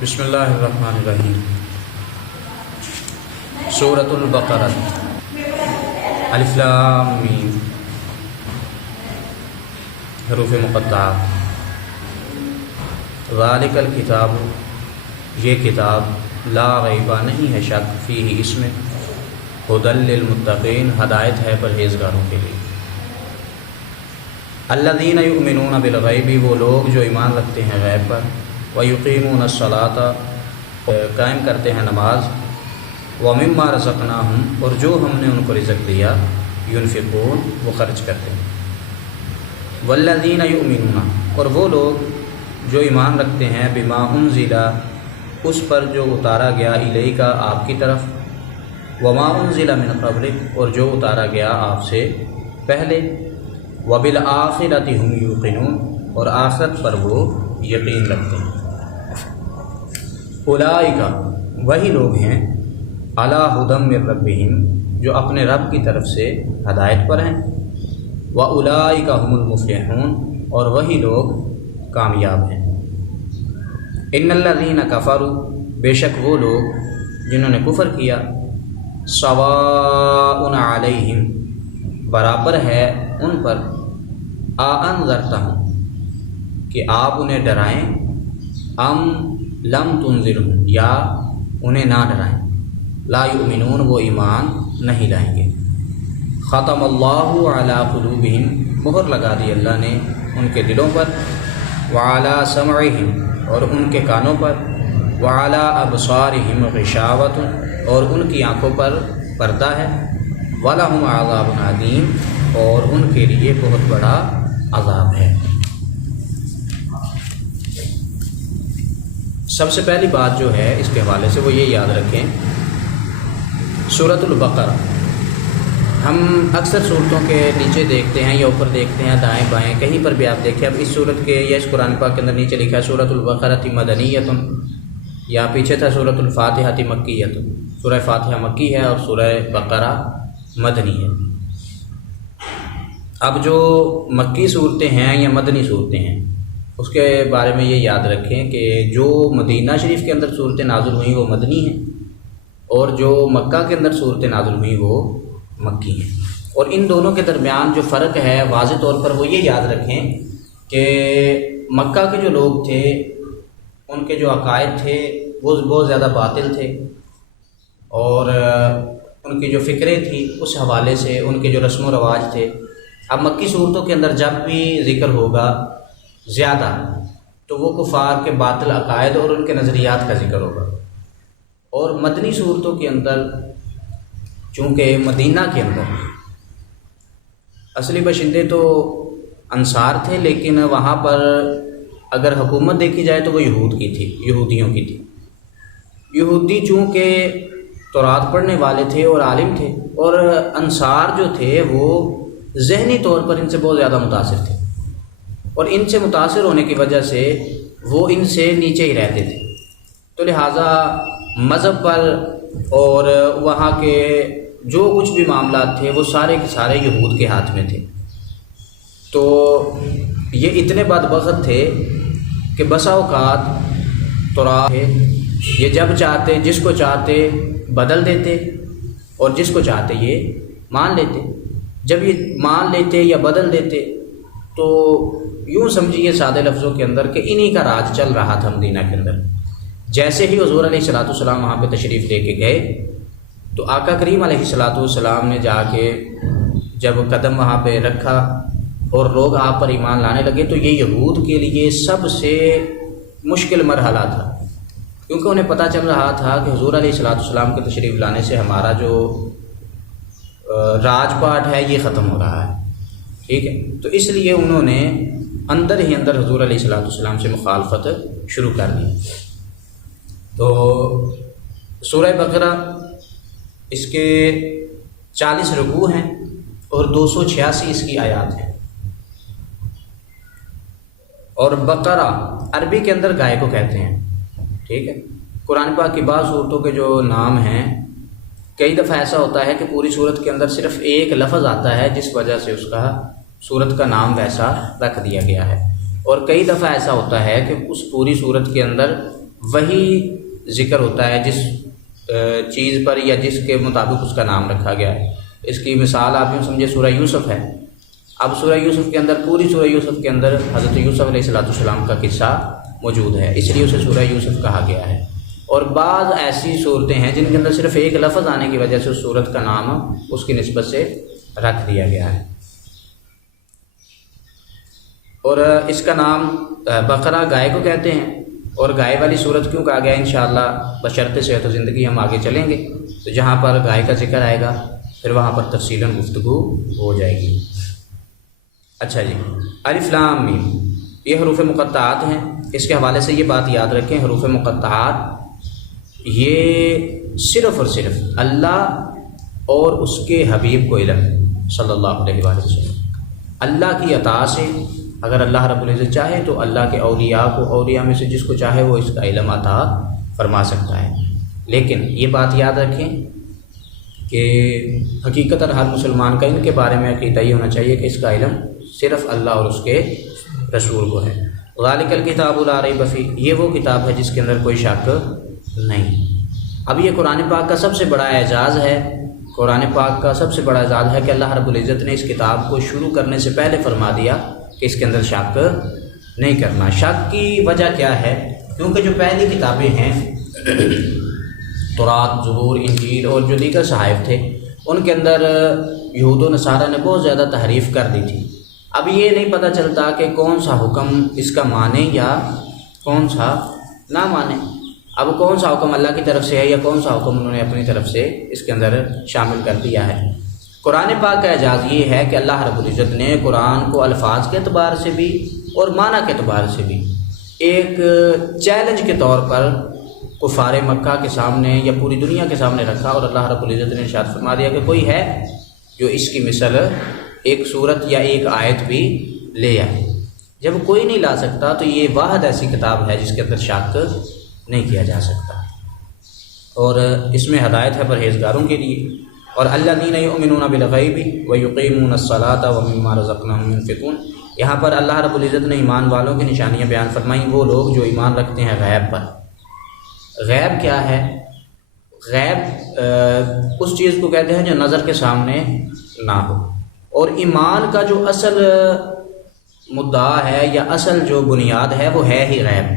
بسم اللہ الرحمن الرحیم۔ سورۃ البقرہ۔ الف لام میم، حروف مقطعات۔ ذالک الکتاب، یہ کتاب لا ریب نہیں ہے شک فیہ اس میں، ھدی للمتقین ہدایت ہے پرہیزگاروں کے لیے۔ الذین یؤمنون بالغیب، وہ لوگ جو ایمان رکھتے ہیں غیب پر، ویقیمون الصلاۃ، قائم کرتے ہیں نماز، ومما رزقناہم، اور جو ہم نے ان کو رزق دیا، ینفقون، وہ خرچ کرتے ہیں۔ والذین یؤمنون، اور وہ لوگ جو ایمان رکھتے ہیں بما انزل، اس پر جو اتارا گیا الیک، آپ کی طرف، وما انزل من قبلک، اور جو اتارا گیا آپ سے پہلے، وبالآخرۃ ھم یوقنون، اور آخرت پر وہ یقین رکھتے ہیں۔ اولئک، وہی لوگ ہیں، علی ھدی من ربہم، جو اپنے رب کی طرف سے ہدایت پر ہیں، واولئک ھم المفلحون، اور وہی لوگ کامیاب ہیں۔ ان الذین کفروا، بے شک وہ لوگ جنہوں نے کفر کیا، سواء علیہم، برابر ہے ان پر، انذرتہم، کہ آپ انہیں ڈرائیں، ام لم تنذرہم، یا انہیں نہ ڈرائیں، لا یؤمنون، وہ ایمان نہیں لائیں گے۔ ختم اللہ علی قلوبہم، مہر لگا دی اللہ نے ان کے دلوں پر، وعلی سمعہم، اور ان کے کانوں پر، وعلی ابصارہم غشاوۃ، اور ان کی آنکھوں پر پردہ ہے، وَلَهُمْ عَذَابٌ عَظِيمٌ، اور ان کے لیے بہت بڑا عذاب ہے۔ سب سے پہلی بات جو ہے اس کے حوالے سے وہ یہ یاد رکھیں، سورۃ البقرہ، ہم اکثر صورتوں کے نیچے دیکھتے ہیں یا اوپر دیکھتے ہیں، دائیں بائیں کہیں پر بھی آپ دیکھیں، اب اس صورت کے یا اس قرآن پاک کے اندر نیچے لکھا ہے سورۃ البقرہ مدنیۃ، یا پیچھے تھا سورۃ الفاتحہ مکیۃ، سورہ فاتحہ مکی ہے اور سورہ بقرہ مدنی ہے۔ اب جو مکی صورتیں ہیں یا مدنی صورتیں ہیں، اس کے بارے میں یہ یاد رکھیں کہ جو مدینہ شریف کے اندر صورتیں نازل ہوئیں وہ مدنی ہیں، اور جو مکہ کے اندر صورتیں نازل ہوئیں وہ مکی ہیں۔ اور ان دونوں کے درمیان جو فرق ہے واضح طور پر وہ یہ یاد رکھیں کہ مکہ کے جو لوگ تھے ان کے جو عقائد تھے وہ بہت زیادہ باطل تھے، اور ان کی جو فکریں تھیں اس حوالے سے ان کے جو رسم و رواج تھے۔ اب مکی صورتوں کے اندر جب بھی ذکر ہوگا زیادہ تو وہ کفار کے باطل عقائد اور ان کے نظریات کا ذکر ہوگا، اور مدنی صورتوں کے اندر چونکہ مدینہ کے اندر اصلی باشندے تو انصار تھے، لیکن وہاں پر اگر حکومت دیکھی جائے تو وہ یہودیوں کی تھی۔ یہودی چونکہ تورات پڑھنے والے تھے اور عالم تھے، اور انصار جو تھے وہ ذہنی طور پر ان سے بہت زیادہ متاثر تھے، اور ان سے متاثر ہونے کی وجہ سے وہ ان سے نیچے ہی رہتے تھے، تو لہٰذا مذہب پر اور وہاں کے جو کچھ بھی معاملات تھے وہ سارے کے سارے یہود کے ہاتھ میں تھے۔ تو یہ اتنے بدبخت تھے کہ بسا اوقات تورات ہے یہ جب چاہتے جس کو چاہتے بدل دیتے، اور جس کو چاہتے یہ مان لیتے۔ جب یہ مان لیتے یا بدل دیتے تو یوں سمجھیے سادے لفظوں کے اندر کہ انہی کا راج چل رہا تھا مدینہ کے اندر۔ جیسے ہی حضور علیہ الصلوۃ والسلام وہاں پہ تشریف لے کے گئے تو آقا کریم علیہ الصلوۃ والسلام نے جا کے جب قدم وہاں پہ رکھا اور لوگ آپ پر ایمان لانے لگے، تو یہ یہود کے لیے سب سے مشکل مرحلہ تھا، کیونکہ انہیں پتہ چل رہا تھا کہ حضور علیہ الصلوۃ والسلام کے تشریف لانے سے ہمارا جو راج پاٹ ہے یہ ختم ہو رہا ہے، ٹھیک ہے۔ تو اس لیے انہوں نے اندر ہی اندر حضور علیہ الصلوۃ والسلام سے مخالفت شروع کر دی۔ تو سورہ بقرہ اس کے 40 رکوع ہیں اور 286 اس کی آیات ہیں، اور بقرہ عربی کے اندر گائے کو کہتے ہیں، ٹھیک ہے۔ قرآن پاک کی بعض صورتوں کے جو نام ہیں، کئی دفعہ ایسا ہوتا ہے کہ پوری صورت کے اندر صرف ایک لفظ آتا ہے جس وجہ سے اس کا صورت کا نام ویسا رکھ دیا گیا ہے، اور کئی دفعہ ایسا ہوتا ہے کہ اس پوری صورت کے اندر وہی ذکر ہوتا ہے جس چیز پر یا جس کے مطابق اس کا نام رکھا گیا ہے۔ اس کی مثال آپ یوں سمجھے سورہ یوسف ہے۔ اب سورہ یوسف کے اندر، پوری سورہ یوسف کے اندر حضرت یوسف علیہ السلام کا قصہ موجود ہے، اس لیے اسے سورہ یوسف کہا گیا ہے۔ اور بعض ایسی صورتیں ہیں جن کے اندر صرف ایک لفظ آنے کی وجہ سے اس صورت کا نام اس کی نسبت سے رکھ دیا گیا ہے۔ اور اس کا نام بقرہ گائے کو کہتے ہیں، اور گائے والی صورت کیوں کہا گیا انشاءاللہ بشرط صحت و زندگی ہم آگے چلیں گے تو جہاں پر گائے کا ذکر آئے گا پھر وہاں پر تفصیلاً گفتگو ہو جائے گی۔ اچھا جی، الف لام میم یہ حروف مقطعات ہیں۔ اس کے حوالے سے یہ بات یاد رکھیں، حروف مقطعات یہ صرف اور صرف اللہ اور اس کے حبیب کو علم ہے صلی اللہ علیہ وآلہ وسلم۔ اللہ کی عطا سے اگر اللہ رب العزت چاہے تو اللہ کے اولیاء کو، اولیاء میں سے جس کو چاہے وہ اس کا علم عطا فرما سکتا ہے۔ لیکن یہ بات یاد رکھیں کہ حقیقتاً ہر مسلمان کا ان کے بارے میں عقیدہ یہ ہونا چاہیے کہ اس کا علم صرف اللہ اور اس کے رسول کو ہے۔ ذالک الکتاب لا ریب فیہ یہ وہ کتاب ہے جس کے اندر کوئی شک نہیں۔ اب یہ قرآن پاک کا سب سے بڑا اعزاز ہے، قرآن پاک کا سب سے بڑا اعزاز ہے کہ اللہ رب العزت نے اس کتاب کو شروع کرنے سے پہلے فرما دیا کہ اس کے اندر شک نہیں کرنا۔ شک کی وجہ کیا ہے؟ کیونکہ جو پہلی کتابیں ہیں تورات، زبور، انجیل اور جو دیگر صحائف تھے ان کے اندر یہود و نصارہ نے بہت زیادہ تحریف کر دی تھی۔ اب یہ نہیں پتہ چلتا کہ کون سا حکم اس کا مانے یا کون سا نہ مانے۔ اب کون سا حکم اللہ کی طرف سے ہے یا کون سا حکم انہوں نے اپنی طرف سے اس کے اندر شامل کر دیا ہے۔ قرآن پاک کا اعجاز یہ ہے کہ اللہ رب العزت نے قرآن کو الفاظ کے اعتبار سے بھی اور معنی کے اعتبار سے بھی ایک چیلنج کے طور پر کفار مکہ کے سامنے یا پوری دنیا کے سامنے رکھا، اور اللہ رب العزت نے ارشاد فرما دیا کہ کوئی ہے جو اس کی مثل ایک صورت یا ایک آیت بھی لے آئے۔ جب کوئی نہیں لا سکتا تو یہ واحد ایسی کتاب ہے جس کے اندر شک نہیں کیا جا سکتا، اور اس میں ہدایت ہے پرہیزگاروں کے لیے۔ اور الذین یؤمنون بالغیب ویقیمون الصلاۃ ومما رزقناہم ینفقون، یہاں پر اللہ رب العزت نے ایمان والوں کی نشانیاں بیان فرمائیں، وہ لوگ جو ایمان رکھتے ہیں غیب پر۔ غیب کیا ہے؟ غیب اس چیز کو کہتے ہیں جو نظر کے سامنے نہ ہو، اور ایمان کا جو اصل مدعا ہے یا اصل جو بنیاد ہے وہ ہے ہی غیب۔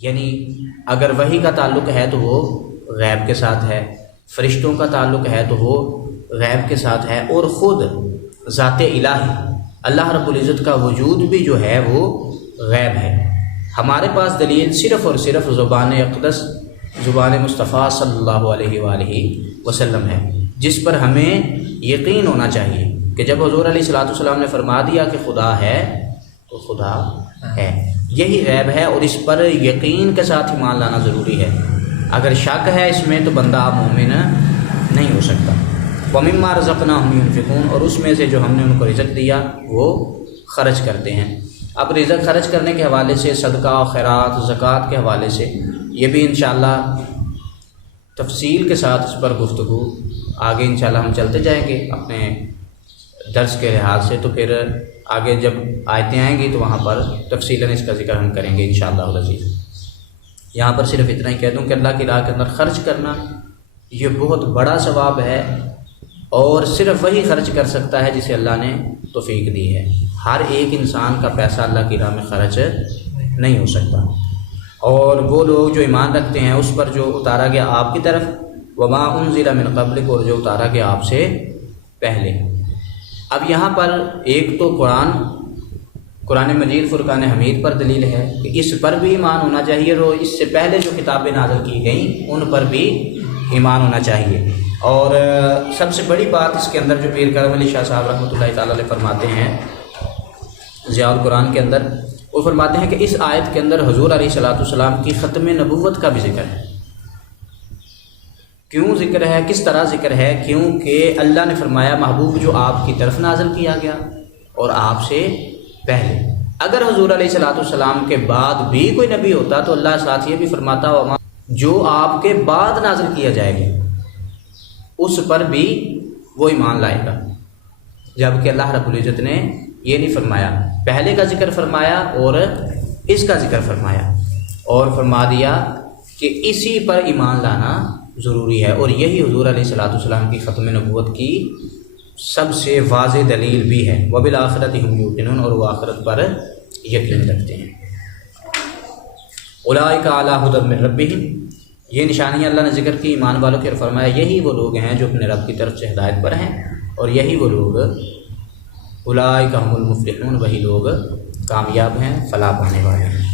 یعنی اگر وحی کا تعلق ہے تو وہ غیب کے ساتھ ہے، فرشتوں کا تعلق ہے تو وہ غیب کے ساتھ ہے، اور خود ذات الہی اللہ رب العزت کا وجود بھی جو ہے وہ غیب ہے۔ ہمارے پاس دلیل صرف اور صرف زبان اقدس، زبان مصطفیٰ صلی اللہ علیہ وآلہ وسلم ہے، جس پر ہمیں یقین ہونا چاہیے کہ جب حضور علیہ السلام نے فرما دیا کہ خدا ہے تو خدا ہے، یہی غیب ہے، اور اس پر یقین کے ساتھ ایمان لانا ضروری ہے۔ اگر شک ہے اس میں تو بندہ مومن نہیں ہو سکتا۔ وَمِمَّا رَزَقْنَاهُمْ يُنْفِقُونَ اور اس میں سے جو ہم نے ان کو رزق دیا وہ خرچ کرتے ہیں۔ اب رزق خرچ کرنے کے حوالے سے، صدقہ، خیرات، زکوٰۃ کے حوالے سے یہ بھی انشاءاللہ تفصیل کے ساتھ اس پر گفتگو آگے انشاءاللہ ہم چلتے جائیں گے اپنے درس کے لحاظ سے، تو پھر آگے جب آیتیں آئیں گی تو وہاں پر تفصیلاً اس کا ذکر ہم کریں گے انشاءاللہ العزیز۔ یہاں پر صرف اتنا ہی کہہ دوں کہ اللہ کی راہ کے اندر خرچ کرنا یہ بہت بڑا ثواب ہے، اور صرف وہی خرچ کر سکتا ہے جسے اللہ نے توفیق دی ہے۔ ہر ایک انسان کا پیسہ اللہ کی راہ میں خرچ نہیں ہو سکتا۔ اور وہ لوگ جو ایمان رکھتے ہیں اس پر جو اتارا گیا آپ کی طرف، وما انزل من قبلک اور جو اتارا گیا آپ سے پہلے۔ اب یہاں پر ایک تو قرآن مجید فرقان حمید پر دلیل ہے کہ اس پر بھی ایمان ہونا چاہیے، اور اس سے پہلے جو کتابیں نازل کی گئیں ان پر بھی ایمان ہونا چاہیے۔ اور سب سے بڑی بات اس کے اندر جو پیر کرم علی شاہ صاحب رحمۃ اللہ تعالیٰ علیہ فرماتے ہیں ضیاء القرآن کے اندر، وہ فرماتے ہیں کہ اس آیت کے اندر حضور علیہ السلام کی ختم نبوت کا بھی ذکر ہے۔ کیوں ذکر ہے، کس طرح ذکر ہے؟ کیونکہ اللہ نے فرمایا محبوب جو آپ کی طرف نازل کیا گیا اور آپ سے پہلے۔ اگر حضور علیہ السلام کے بعد بھی کوئی نبی ہوتا تو اللہ ساتھ یہ بھی فرماتا جو آپ کے بعد نازل کیا جائے گا اس پر بھی وہ ایمان لائے گا، جبکہ اللہ رب العزت نے یہ نہیں فرمایا، پہلے کا ذکر فرمایا اور اس کا ذکر فرمایا۔ اور فرما دیا کہ اسی پر ایمان لانا ضروری ہے، اور یہی حضور علیہ الصلوۃ والسلام کی ختم نبوت کی سب سے واضح دلیل بھی ہے۔ وبالآخرۃ ہم یوقنون، اور وہ آخرت پر یقین رکھتے ہیں۔ اولئک علی ھدی من ربہم، یہ نشانیاں اللہ نے ذکر کی ایمان والوں کے، اور فرمایا یہی وہ لوگ ہیں جو اپنے رب کی طرف سے ہدایت پر ہیں، اور یہی وہ لوگ اولئک ھم المفلحون، وہی لوگ کامیاب ہیں، فلاح پانے والے ہیں۔